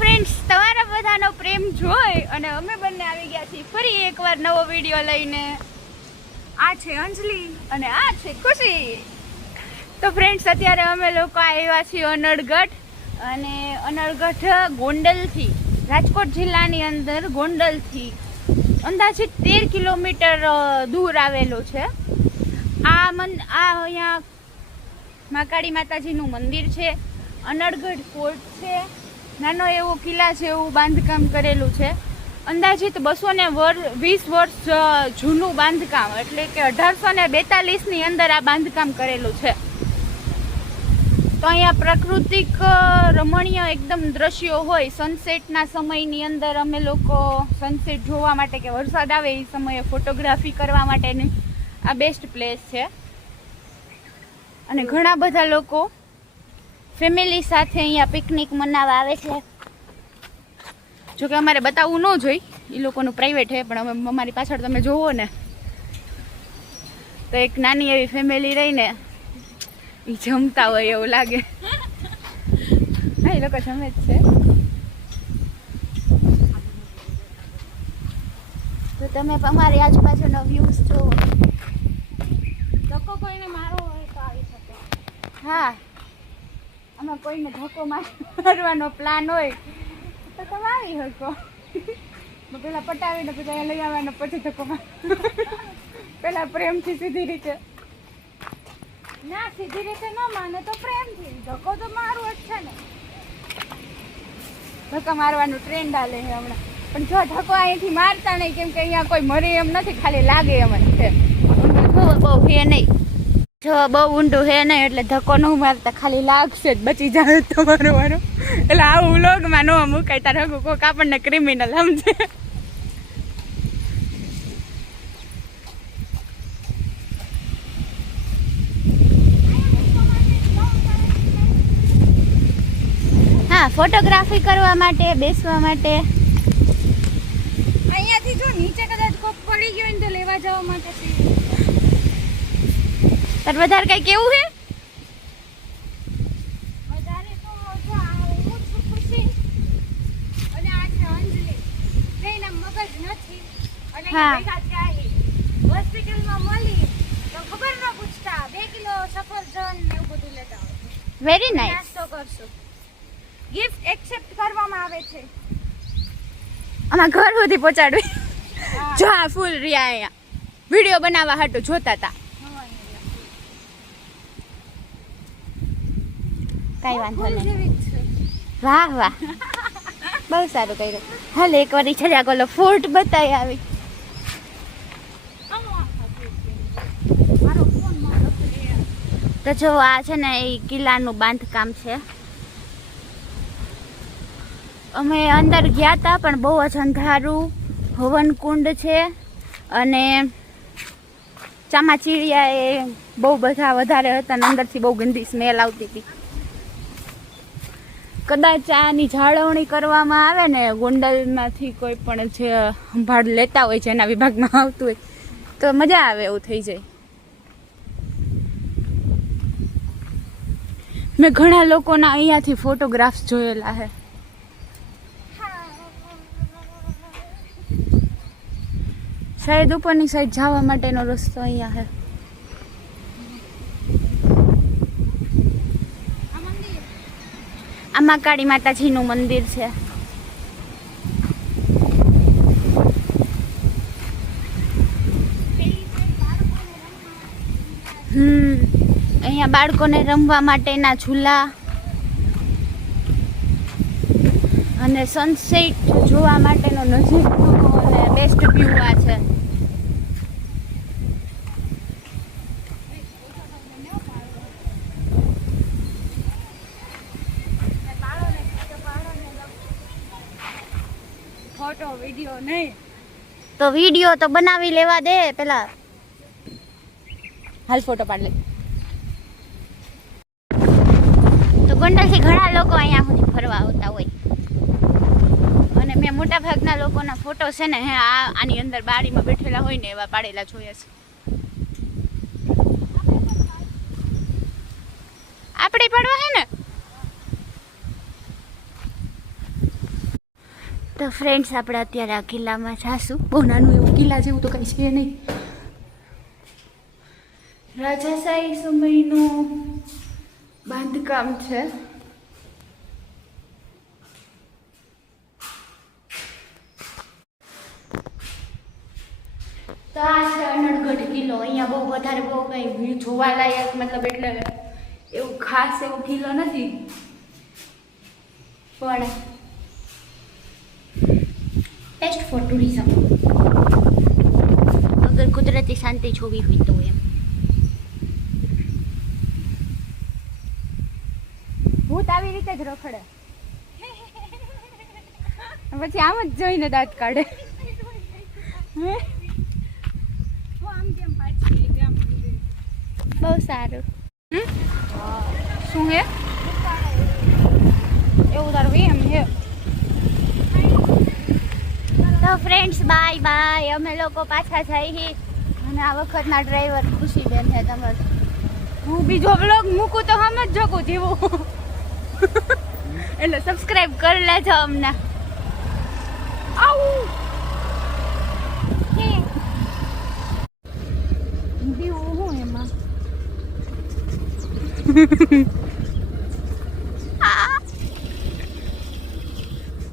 Friends, તમારા બધાનો પ્રેમ જોઈ અને અમે બંને આવી ગયા છીએ ફરી એકવાર નવો વિડીયો લઈને. આ છે અંજલિ અને આ છે ખુશી. તો ફ્રેન્ડ્સ, અત્યારે અમે લોકો આવ્યા છીએ અનળગઢ. અને અનળગઢ ગોંડલથી, રાજકોટ જિલ્લાની અંદર ગોંડલથી અંદાજિત 13 કિલોમીટર દૂર આવેલું છે. આ અહીંયા મહાકાળી માતાજીનું મંદિર છે, અનળગઢ ફોર્ટ છે, નાનો એવો કિલ્લા છે, એવું બાંધકામ કરેલું છે. અંદાજિત 220 વર્ષ જૂનું બાંધકામ, એટલે કે 1842ની અંદર આ બાંધકામ કરેલું છે. તો અહીંયા પ્રાકૃતિક રમણીય એકદમ દ્રશ્યો હોય. સનસેટના સમયની અંદર અમે લોકો સનસેટ જોવા માટે કે વરસાદ આવે એ સમયે ફોટોગ્રાફી કરવા માટેની આ બેસ્ટ પ્લેસ છે. અને ઘણા બધા લોકો ફેમિલી સાથે અહીંયા પિકનિક મનાવવા આવે છે. જોકે અમારે બતાવવું ન જોઈએ, એ લોકોનું પ્રાઇવેટ છે, પણ અમે અમારી પાછળ તમે જોવો ને તો એક નાની એવી ફેમિલી રહીને એ જમતા હોય એવું લાગે. હા, એ લોકો જમે જ છે. તો તમે અમારી આજુબાજુનો વ્યૂઝ જોવો. ધક્કો કોઈને મારવો હોય તો આવી શકે. હા, આમાં કોઈને ધક્કો મારવાનો પ્લાન હોય તો તમે આવી શકો. પેલા પટાવીને પછી અહીંયા લઈ આવવાનો, પછી ધક્કો માર. પેલા પ્રેમથી સીધી રીતે ના, સીધી રીતે ન માને તો પ્રેમથી. ધક્કો તો મારવો જ છે ને. ધક્કા મારવાનું ટ્રેન્ડ હાલે છે હમણાં. પણ જો ધક્કો અહીંથી મારતા નહીં, કેમ કે અહીંયા કોઈ મરે એમ નથી, ખાલી લાગે એમ જ છે. બહુ હે નહીં, જો બહુ ઊંડું હે નહીં, એટલે ધક્કો ન મારતા, ખાલી લાગશે જ, બચી જાય તમારો વારો. એટલે આવું વ્લોગમાં ન મુકાય, તાર હગું કોક આપણને ક્રિમિનલ સમજે. હા, ફોટોગ્રાફી કરવા માટે, બેસવા માટે. અહીંયાથી જો નીચે કદાચ કોક પડી ગયો ને તો લેવા જવા માટે છે. તાર વધારે કઈ કેવું છે? વધારે તો જો આ હું છું ખુશી અને આ છે અંજલિ. બેયના મગજ નથી અને ભેગા થયા. હોસ્પિટલમાં મળી તો ખબર ન પૂછતા 2 કિલો સફરજન ને એવું બધું લેતા હોય. Very nice. નાસ્તો કરશું. ગિફ્ટ એક્સેપ્ટ કરવામાં આવે છે. આમાં ઘર સુધી પહોંચાડવી. જો આ ફૂલ રહ્યા અહીંયા વિડીયો બનાવવા હાટું જોતા હતા. કઈ વાંધો નહીં. વાહ વાહ, બહુ સારું કર્યું. હાલ એક વાર છેલ્લા ગોલો ફોર્ટ બતાવી આવી. તો જો આ છે ને એ કિલ્લાનું બાંધકામ છે. અમે અંદર ગયા હતા, પણ બહુ જ અંધારું. હવનકુંડ છે અને ચામાચીડિયા એ બહુ બધા વધારે હતા અને અંદરથી બહુ ગંદી સ્મેલ આવતી હતી. કદાચ આની જાળવણી કરવામાં આવે ને ગોંડલમાંથી કોઈ પણ જે સંભાળ લેતા હોય, જેના વિભાગમાં આવતું હોય, તો મજા આવે એવું થઈ જાય. મેં ઘણા લોકોના અહીંયાથી ફોટોગ્રાફ્સ જોયેલા છે. શાયદ ઉપરની સાઈડ જવા માટેનો રસ્તો અહીંયા છે. આ મહાકાળી માતાજીનું મંદિર છે. અહીંયા બાળકોને રમવા માટેના ઝૂલા અને સનસેટ જોવા માટેનો નજીકનો અને બેસ્ટ વ્યૂ આ છે. ફોટો વિડીયો નહીં તો વિડીયો તો બનાવી લેવા દે પેલા. હાલ ફોટો પાડ લે. તો ગોંડલથી ઘણા લોકો અહીંયા સુધી ફરવા આવતા હોય અને મેં મોટા ભાગના લોકોના ફોટો છે ને આની અંદર બારીમાં બેઠેલા હોય ને એવા પાડેલા જોયા છે. આપણે પડવા હે ને તો ફ્રેન્ડ્સ આપણે અત્યારે આ કિલ્લામાં જાશું. બહુ નાનું એવું કિલ્લા જેવું તો કંઈ છે નહીં. રાજાશાહી સમયનું બાંધકામ છે. તો આ છે અનળગઢ કિલ્લો. અહીંયા બહુ વધારે બહુ કંઈ જોવાલાયક મતલબ એટલે એવું ખાસ એવું કિલ્લો નથી, પણ બેસ્ટ ફોર ટુરિઝમ અગર કુદરતી શાંતિ જોવી હોય તો. એમ ભૂત આવી રીતે જ રખડે, પછી આમ જ જોઈને દાંત કાઢે. બહુ સારું. શું હે એવું તારું એમ હે. તો ફ્રેન્ડ્સ બાય બાય. અમે લોકો પાછા જઈએ અને આ વખતના ડ્રાઈવર ખુશીબેન છે. તમારે હું બીજો બ્લોગ મૂકું તો હમ જ જોકું જીવું એટલે સબસ્ક્રાઇબ કરી લેજો અમને. આવું દીવું હું એમાં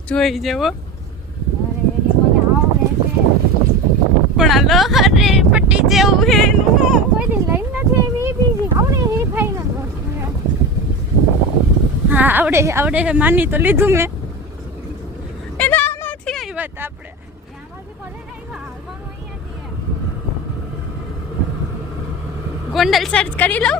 જોઈ જવો. પણ આ લહર રે પટ્ટી જેવું હે કોઈ દી લઈ નથી એવી બીજી આવડે હે ફાઈનલ વસ્તુ. હા આવડે આવડે માની તો લીધું મેં. એના આમાંથી આવી વાત આપણે ગોંડલ સર્ચ કરી લઉં.